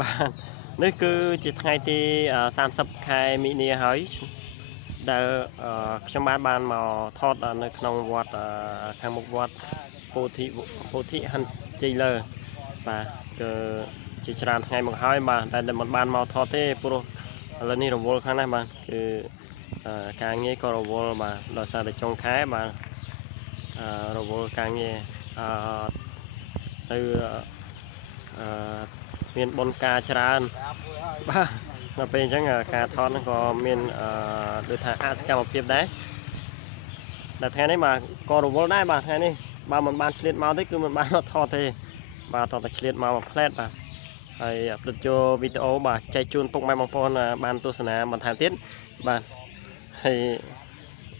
បាទនេះគឺជាថ្ងៃទី30ខែមីនាហើយដែលខ្ញុំបានមកថតនៅក្នុងវត្តខាងមុខវត្តពោធិហន្ជ័យលើបាទគឺជាច្រើនថ្ងៃមកហើយបាទតែមិនបានមកថតទេព្រោះឥឡូវនេះរវល់ខ្លាំងណាស់បាទគឺការងារក៏រវល់បាទដោយសារតែចុងខែបាទរវល់ការងារទៅមានបុណ្យការច្រើនបាទដល់ពេលអញ្ចឹងការថតហ្នឹងក៏មានដូចថាអសកម្មភាពដែរតែថ្ងៃនេះបាទក៏រវល់ដែរបាទថ្ងៃនេះបើមិនបានឆ្លៀតមកទេគឺមិនបានថតទេបាទតោះតែឆ្លៀតមកមួយផ្លែតបាទហើយអាប់ឡូតចូលវីដេអូបាទចែកជូនពុកម៉ែបងប្អូនបានទស្សនាបន្ថែមទៀតបាទហើយ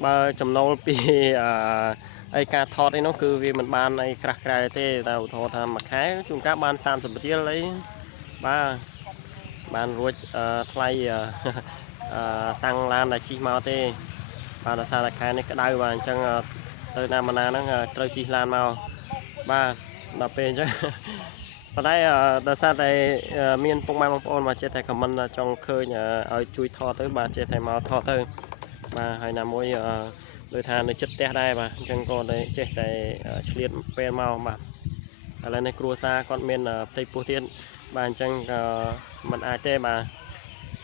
បើចំណូលពីអីការថតអីនោះគឺវាមិនបានអីក្រាស់ក្រែលទេតែឧទាហរណ៍ថាមួយខែជួនកាលបាន30រៀលអីបាទបានរួចថ្លៃសាំងឡានដែលជិះមកទេបាទដោយសារតែខែនេះក្តៅបាទអញ្ចឹងទៅណាមកណាហ្នឹងត្រូវជិះឡានមកបាទដល់ពេលអញ្ចឹងប៉ុន្តែដោយសារតែមានពុកម៉ែបងប្អូនមកចេះតែខមមិនចង់ឃើញឲ្យជួយថតទៅបាទចេះតែមកថតទៅបាទហើយណាមួយដូចថានៅចិត្តផ្ទះដែរបាទអញ្ចឹងក៏ចេះតែឆ្លៀតពេលមកបាទឥឡូវនេះគ្រួសារគាត់មានផ្ទៃពោះទៀតបាទអញ្ចឹងក៏មិនអាចទេបា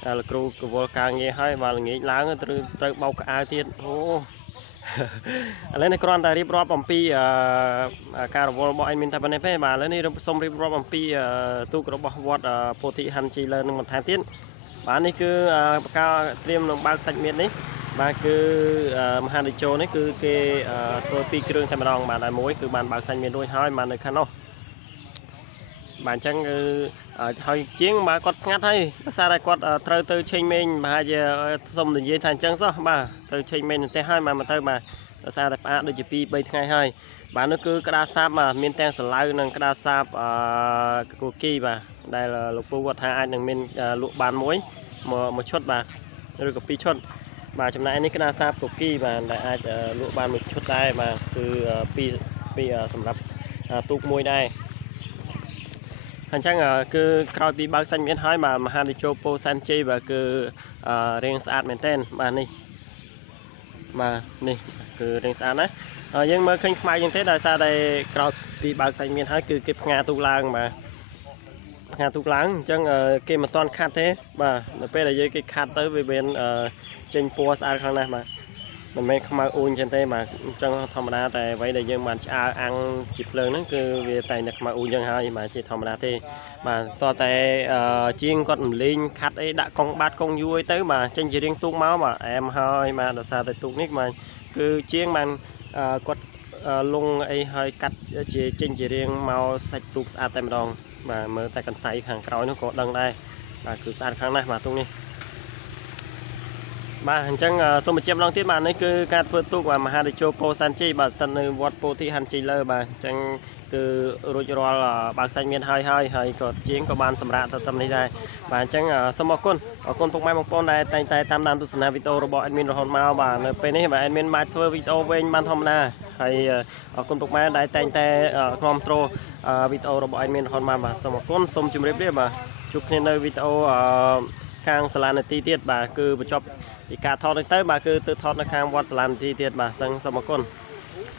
ទលោកគ្រូកវល់ការងារហើយបាទល្ងាចឡើងត្រូវបោកក្អាវទៀតអូឥឡូវនេះគ្រាន់តែរៀបរាប់អំពីការរវល់របស់អេមីនតែប៉ុណ្ណេះទេបាទឥឡូវនេះសូមរៀបរាប់អំពីទូករបស់វត្តពោធិហន្ជ័យលើនឹងបន្ថែមទៀតបាទនេះគឺការត្រៀមនឹងបើកសាច់មៀននេះបាទគឺមហានិជោនេះគឺគេធ្វើពីគ្រឿងតែម្ដងបាទតែមួយគឺបានបើកសាច់មៀនរួចហើយបាទនៅខាងនោះបាទអញ្ចឹងគឺហើយជាងបាទគាត់ស្ងាត់ហើយដោយសារតែគាត់ត្រូវទៅឆេញមេងប្រហែលជាសុំនិយាយថាអញ្ចឹងសោះបាទទៅឆេញមេងនៅផ្ទះហើយមកទៅបាទដោយសារតែផ្អាកដូចជា2 3ថ្ងៃហើយបាទនោះគឺក្តារសាបបាទមានទាំងសាឡៅនិងក្តារសាបគូគីបាទដែលលោកពូគាត់ថាអាចនឹងមានលក់បានមួយឈុតបាទឬក៏2ឈុតបាទចំណែកនេះក្តារសាបគូគីបាទដែលអាចលក់បានមួយឈុតដែរបាទគឺពីសម្រាប់ទូកមួយដែរអញ្ចឹងគឺក្រោយពីបើកសាច់មានហើយបាទមហានិជោពោធិសែនជ័យបាទគឺរាងស្អាតមែនទែនបាទនេះគឺរាងស្អាតណាយើងមើលឃើញខ្មៅយ៉ាងទេដោយសារតែក្រោយពីបើកសាច់មានហើយគឺគេផ្ងាទូកឡើងបាទផ្ងាទូកឡើងអញ្ចឹងគេមិនទាន់ខាត់ទេបាទនៅពេលដែលយើងគេខាត់ទៅវាមានចេញពណ៌ស្អាតខ្លាំងណាស់បាទមិនមែនខ្មៅអ៊ូនចឹងទេបាទអញ្ចឹងធម្មតាតែអ្វីដែលយើងបានឆ្អើអាំងជាភ្លើងហ្នឹងគឺវាតែងតែខ្មៅអ៊ូនចឹងហើយបាទជាធម្មតាទេបាទតោះតែជាងគាត់រំលេងខាត់អីដាក់កង់បាតកង់យួយទៅបាទចេញជារៀងទូកមកបាទអែមហើយបាទដោយសារតែទូកនេះបាទគឺជាងបានគាត់លងអីហើយកាត់ជាចេញជារៀងមកសាច់ទូកស្អាតតែម្ដងបាទមើលតែកន្សៃខាងក្រោយនោះក៏ដឹងដែរបាទគឺស្អាតខ្លាំងណាស់បាទទូកនេះបាទអញ្ចឹងសូមបញ្ជាក់ម្ដងទៀតបាទនេះគឺការធ្វើទូកមហានិជោពោធិសែនជ័យបាទស្ថិតនៅវត្តពោធិហន្ជ័យលើបាទអញ្ចឹងគឺរួចរាល់បើកសាច់មានហើយក៏ជាងក៏បានសម្រាប់ទៅតាមនេះដែរបាទអញ្ចឹងសូមអរគុណពុកម៉ែបងប្អូនដែលតែងតែតាមដានទស្សនាវីដេអូរបស់អេដមីនរហូតមកបាទនៅពេលនេះបាទអេដមីនបានធ្វើវីដេអូវែងបានធម្មតាហើយអរគុណពុកម៉ែដែលតែងតែគ្រប់គ្រងវីដេអូរបស់អេដមីនរហូតមកបាទសូមអរគុណសូមជម្រាបលាបាទជួបគ្នានៅវីដេអូខាងសាលានាទីទៀតបាទគឺបញ្ចប់ពីការថតនេះទៅបាទគឺទៅថតនៅខាងវត្តសាលានាទីទៀតបាទអញ្ចឹងសូមអរគុណ